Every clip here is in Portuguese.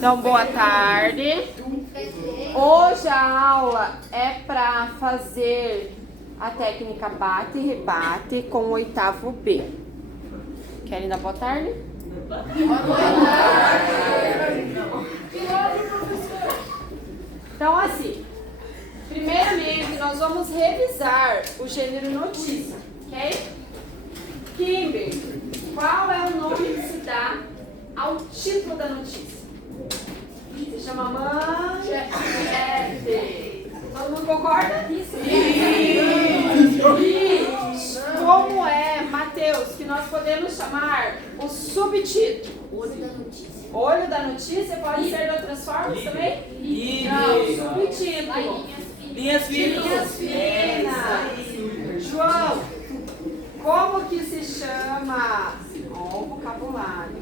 Então, boa tarde. Hoje a aula é para fazer a técnica bate e rebate com o oitavo B. Querem dar boa tarde? Boa tarde. Então, assim, primeiramente nós vamos revisar o gênero notícia, ok? Kimber, qual é o nome que se dá ao título da notícia? Se chama manchete. Todo mundo concorda? Isso. E como é, Mateus, que nós podemos chamar o subtítulo? Olho da notícia. Olho da notícia pode ser de outras formas também? Não, subtítulo. Linhas finas. Linhas finas. João, como que se chama? Ó, o vocabulário.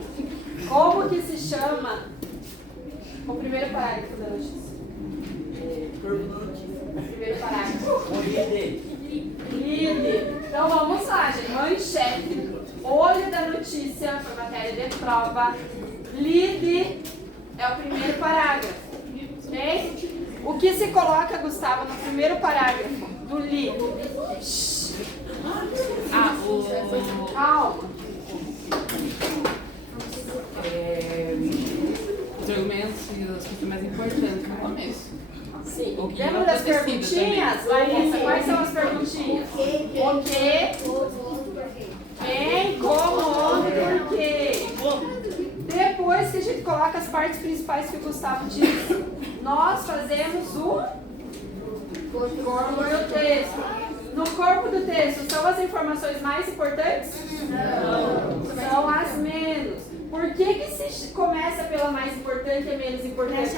Como que se chama o primeiro parágrafo da notícia? Corpo da notícia. O primeiro parágrafo. Líder. Então vamos lá, gente. Manchete. Olho da notícia, foi matéria de prova. Lead é o primeiro parágrafo. Ok? O que se coloca, Gustavo, no primeiro parágrafo do lead? Calma. Os argumentos e as coisas mais importantes no começo. Sim. Lembra das perguntinhas? Larissa, quais são as perguntinhas? O que? Quem, como, onde, por quê? Depois que a gente coloca as partes principais que o Gustavo disse, nós fazemos o corpo do texto. No corpo do texto, são as informações mais importantes? Não. São as menos. Por que se começa pela mais importante e menos importante?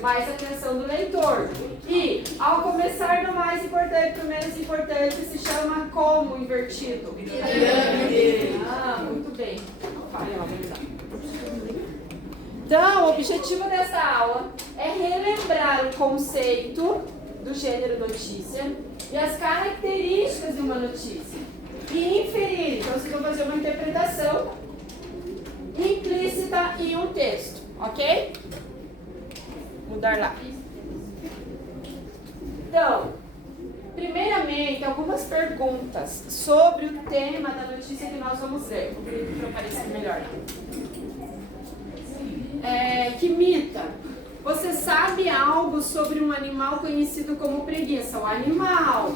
Mais atenção do leitor. E, ao começar do mais importante para o menos importante, se chama como invertido? Muito bem. Então, o objetivo dessa aula é relembrar o conceito do gênero notícia e as características de uma notícia. E inferir, então vocês vão fazer uma interpretação implícita em um texto, ok? Mudar lá. Então, primeiramente, algumas perguntas sobre o tema da notícia que nós vamos ler. Vou pedir para aparecer melhor. Kimita, você sabe algo sobre um animal conhecido como preguiça? O animal.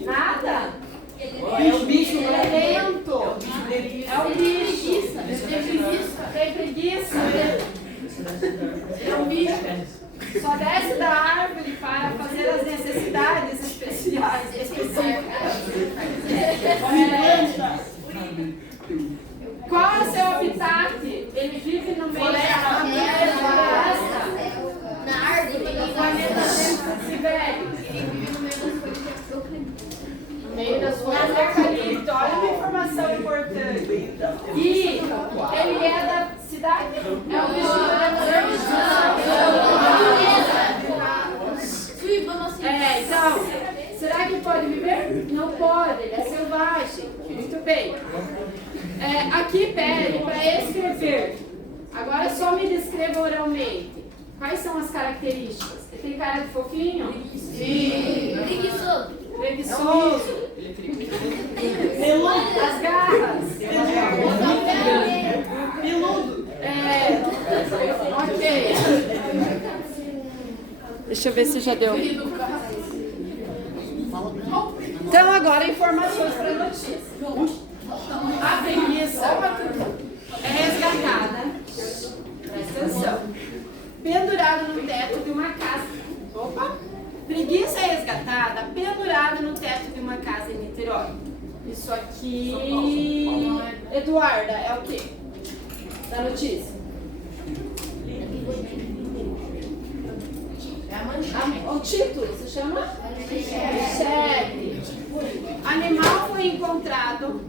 Nada? É o bicho. Ele é lento. É o bicho. Tem preguiça. É um bicho. Só desce da árvore para fazer as necessidades especiais. Qual é o seu habitat? Ele vive no meio da floresta. Na árvore. No planeta Sibério. No meio das folhas de eucalipto. Olha uma informação importante. E ele é da cidade? É o bicho então, será que pode viver? Não pode, ele é selvagem. Muito bem. Aqui pede para escrever. Agora só me descreva oralmente. Quais são as características? Ele tem cara de fofinho? Sim. Preguiçoso. As garras. Peludo. Ok. Deixa eu ver se já deu. Então agora informações para a notícia. A preguiça é resgatada, presta atenção, pendurada no teto de uma casa. Opa! Preguiça é resgatada, pendurada no teto de uma casa em Niterói. Isso aqui, Eduarda, é o quê? Da notícia? O título se chama? Manchete. Animal foi encontrado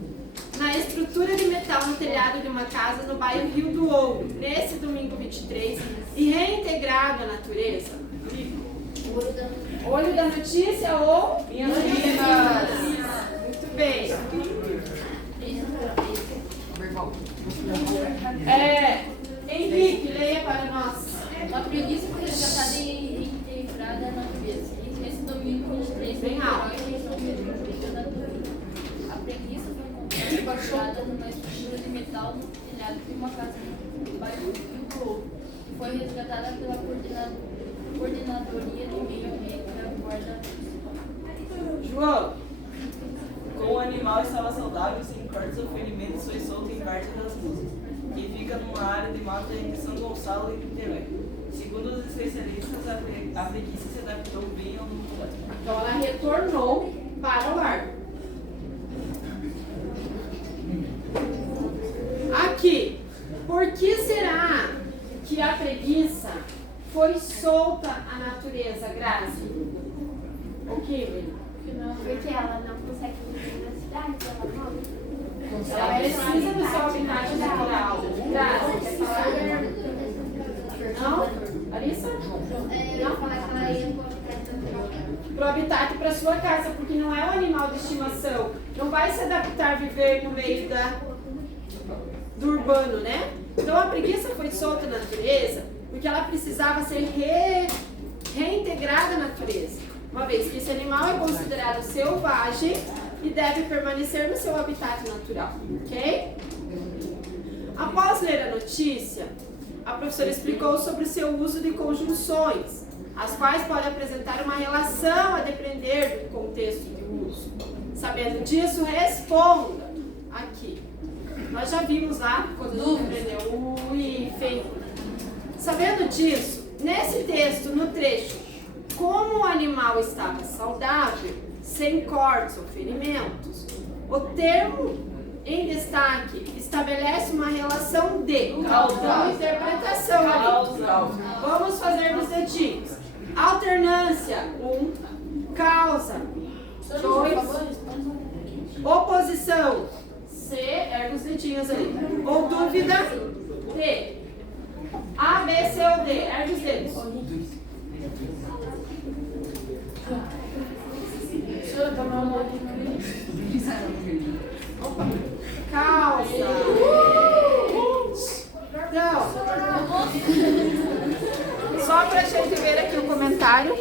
na estrutura de metal no telhado de uma casa no bairro Rio do Ouro, nesse domingo 23, e reintegrado à natureza. Olho da notícia ou? Muito bem. Em Felipe, leia para nós. Uma preguiça foi resgatada e reintegrada na natureza. Esse domingo 23 Bem alto. A preguiça foi encontrada numa estrutura de metal no telhado de uma casa no bairro do Globo. E foi resgatada pela Coordenadoria de Meio Ambiente da Guarda Municipal. João, Com o animal estava saudável, sem cortes ou ferimentos, foi solto em parte das luzes, que fica numa área de mata entre São Gonçalo e Niterói. Segundo os especialistas, a preguiça se adaptou bem ao novo lugar. então ela retornou para o lar. Aqui, por que será que a preguiça foi solta à natureza, Grazi? O que, Porque ela não consegue viver na cidade, ela não. ela precisa do seu habitat natural. Grazi, quer falar? Não? Larissa? Não, falar que ela ia pro habitat natural. Para o habitat para sua casa, porque não é um animal de estimação. Não vai se adaptar a viver no meio do urbano, né? Então a preguiça foi solta na natureza porque ela precisava ser reintegrada à natureza, uma vez que esse animal é considerado selvagem e deve permanecer no seu habitat natural, ok? Após ler a notícia, a professora explicou sobre o seu uso de conjunções, as quais podem apresentar uma relação a depender do contexto de uso. Sabendo disso, responda aqui. Nós já vimos lá, quando a gente aprendeu o hífen. Sabendo disso, nesse texto, no trecho, como o animal estava saudável, sem cortes ou ferimentos, o termo em destaque estabelece uma relação de causal interpretação ali. Vamos fazer nos dedinhos. Alternância, 1. Causa, 2. Oposição, C, erga os dedinhos ali. Ou dúvida, D. A, B, C ou D, erga os dedos. Deixa eu tomar uma aqui. Opa. Causa. Então, só pra gente ver aqui o comentário.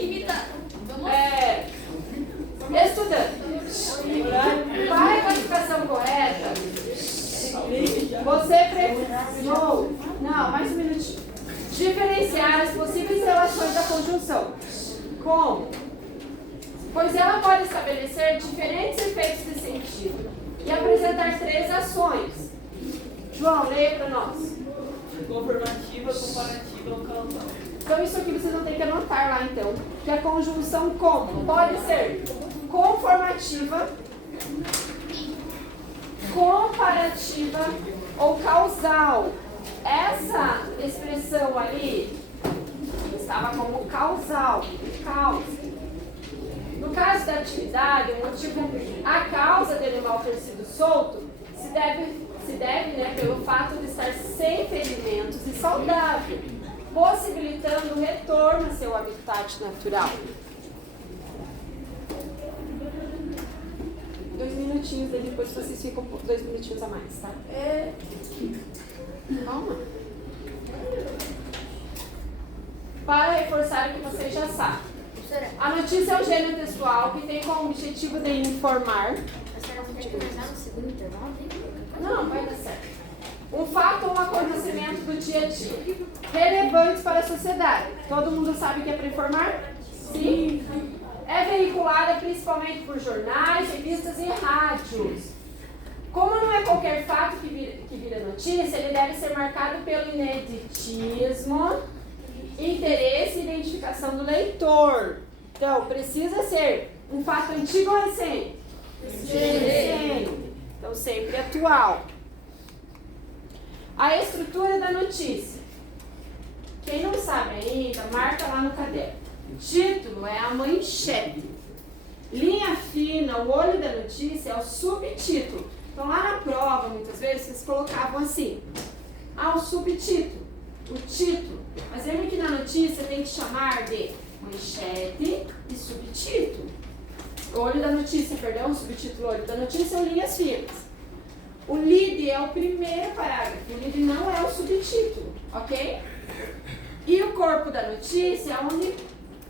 Estudante, para a classificação correta, você precisou, não, mais um minutinho, diferenciar as possíveis relações da conjunção. Como? Pois ela pode estabelecer diferentes efeitos de sentido e apresentar 3 ações. João, leia para nós. Conformativa, comparativa ou causal. Então isso aqui vocês vão ter que anotar lá então. Que a conjunção como pode ser conformativa, comparativa ou causal. Essa expressão ali estava como causal, causa. No caso da atividade, o motivo, a causa do animal ter sido solto se deve, né, pelo fato de estar sem ferimentos e saudável, possibilitando o retorno a seu habitat natural. 2 minutinhos, daí depois vocês ficam 2 minutinhos a mais, tá? Calma. Para reforçar o que vocês já sabem. A notícia é um gênero textual que tem como objetivo de informar. A senhora vai ter que começar no segundo intervalo, hein? Não, vai dar certo. Um fato ou um acontecimento do dia a dia. Relevantes para a sociedade. Todo mundo sabe que é para informar? Sim. É veiculada principalmente por jornais, revistas e rádios. Como não é qualquer fato que vira notícia, ele deve ser marcado pelo ineditismo, interesse e identificação do leitor. Então, precisa ser um fato antigo ou recente? Recente. Então, sempre atual. A estrutura da notícia. Quem não sabe ainda, marca lá no caderno. Título é a manchete. Linha fina, o olho da notícia é o subtítulo. Então, lá na prova, muitas vezes, vocês colocavam assim. O subtítulo, o título. Mas lembra que na notícia tem que chamar de manchete e subtítulo. Olho da notícia, perdão, subtítulo olho da notícia ou linhas finas. O lead é o primeiro parágrafo, o lead não é o subtítulo, ok? E o corpo da notícia é onde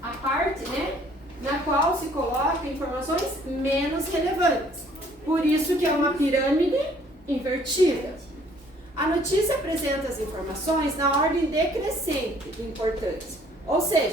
a parte, né, na qual se coloca informações menos relevantes. Por isso que é uma pirâmide invertida. A notícia apresenta as informações na ordem decrescente de importância, ou seja,